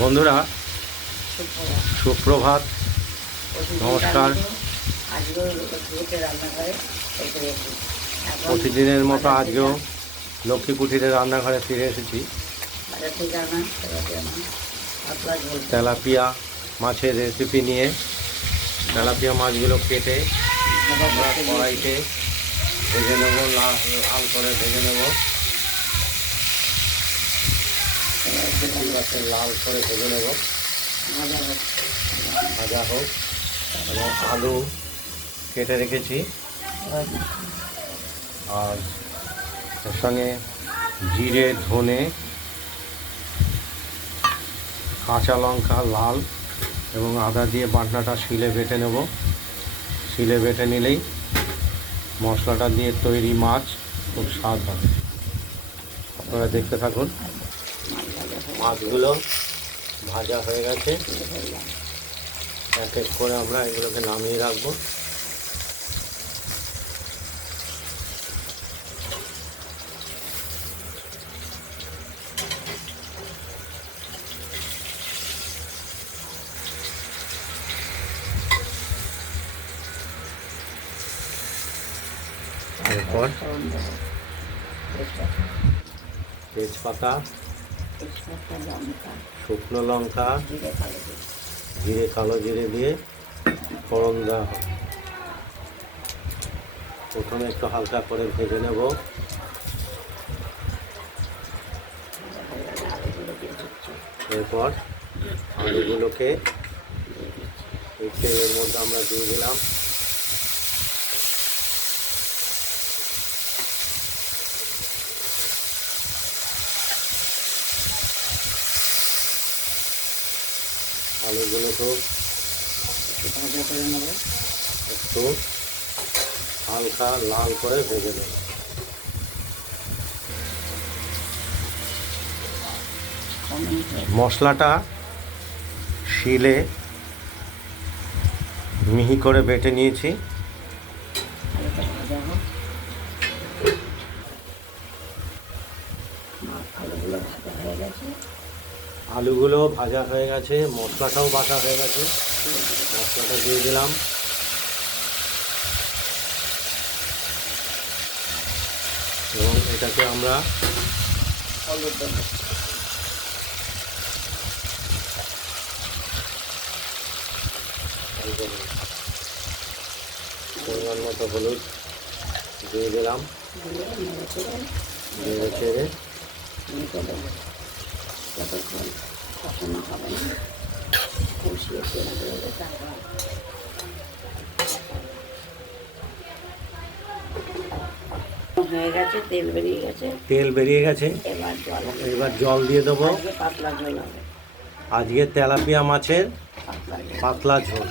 বন্ধুরা, সুপ্রভাত, নমস্কার। প্রতিদিনের মতো আজকেও লক্ষ্মী কুঠিরের রান্নাঘরে ফিরে এসেছি। তেলাপিয়া মাছের রেসিপি নিয়ে। তেলাপিয়া মাছগুলো কেটে কড়াইতে ভেজে নেব লাল করে ভেজে নেব। দেখতেই পাচ্ছেন লাল করে ভেজে নেব ভাজা হোক এবং আলু কেটে রেখেছি। আর এর সঙ্গে জিরে, ধনে কাঁচা লঙ্কা, লাল এবং আদা দিয়ে বাটনাটা শিলে বেটে নেব। শিলে বেটে নিলেই মশলাটা দিয়ে তৈরি মাছ খুব স্বাদ হবে আপনারা দেখতে থাকুন। মাছগুলো ভাজা হয়ে গেছে। এক এক করে আমরা এগুলোকে নামিয়ে রাখব। এরপর তেজপাতা, শুকনো লঙ্কা, জিরে, কালো জিরে। দিয়ে ফোড়ন দেওয়া হবে প্রথমে একটু হালকা করে ভেজে নেব। এরপর আলুগুলোকে তেলের মধ্যে আমরা দিয়ে দিলাম একটু ভাজা একটু হালকা লাল করে ভেজে নিতে মশলাটা শিলে মিহি করে বেটে নিয়েছি। আলুগুলো ভাজা হয়ে গেছে। আলুগুলো ভাজা হয়ে গেছে, মশলাটাও বাটা হয়ে গেছে। মশলাটা দিয়ে দিলাম। এবং এটাকে আমরা পরিমাণ মতো হলুদ দিয়ে দিলাম। দিয়ে নেড়ে যতক্ষণ কখনো হবে না কষিয়ে তেল বেরোবে তারপর হয়ে গেছে তেল বেরিয়ে গেছে। তেল বেরিয়ে গেছে। এবার জল এবার জল দিয়ে দেবো। আজকে পাতলা ঝোল হবে। আজকে তেলাপিয়া মাছের পাতলা ঝোল।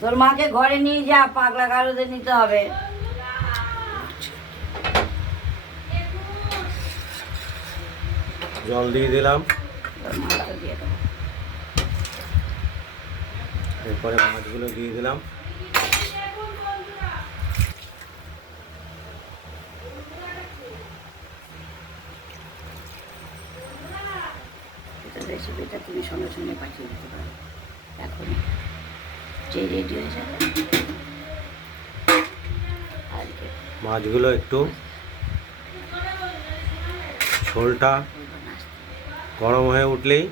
তোর মাকে ঘরে নিয়ে যা পাগলা গারুতে নিতে হবে। জল দিয়ে দিলাম। এরপরে মাছগুলো দিয়ে দিলাম। এটা রেসিপিটা তুমি সঙ্গে সঙ্গে পাঠিয়ে দিতে পারো। এখন যে রেডি হয়ে যাবে মাছগুলো একটু ঝোলটা গরম হয়ে উঠলেই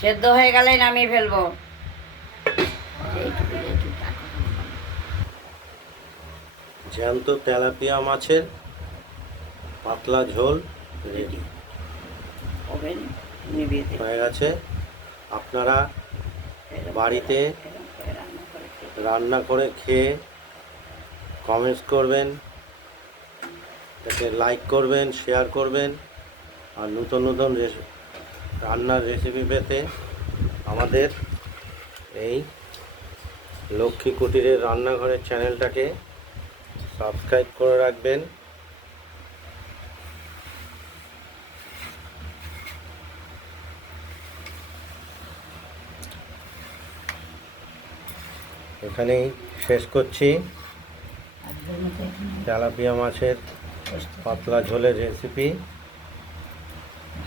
সেদ্ধ হয়ে গেলে নামিয়ে ফেলব। জ্যান্ত তেলাপিয়া মাছের পাতলা ঝোল রেডি। হয়ে গেছে। আপনারা বাড়িতে রান্না করে খেয়ে কমেন্টস করবেন এটাকে লাইক করবেন শেয়ার করবেন আর নতুন নতুন রান্নার রেসিপি পেতে আমাদের এই লক্ষ্মী কুটিরের রান্নাঘরের চ্যানেলটাকে সাবস্ক্রাইব করে রাখবেন। এখানেই শেষ করছি। তেলাপিয়া মাছের পাতলা ঝোলের রেসিপি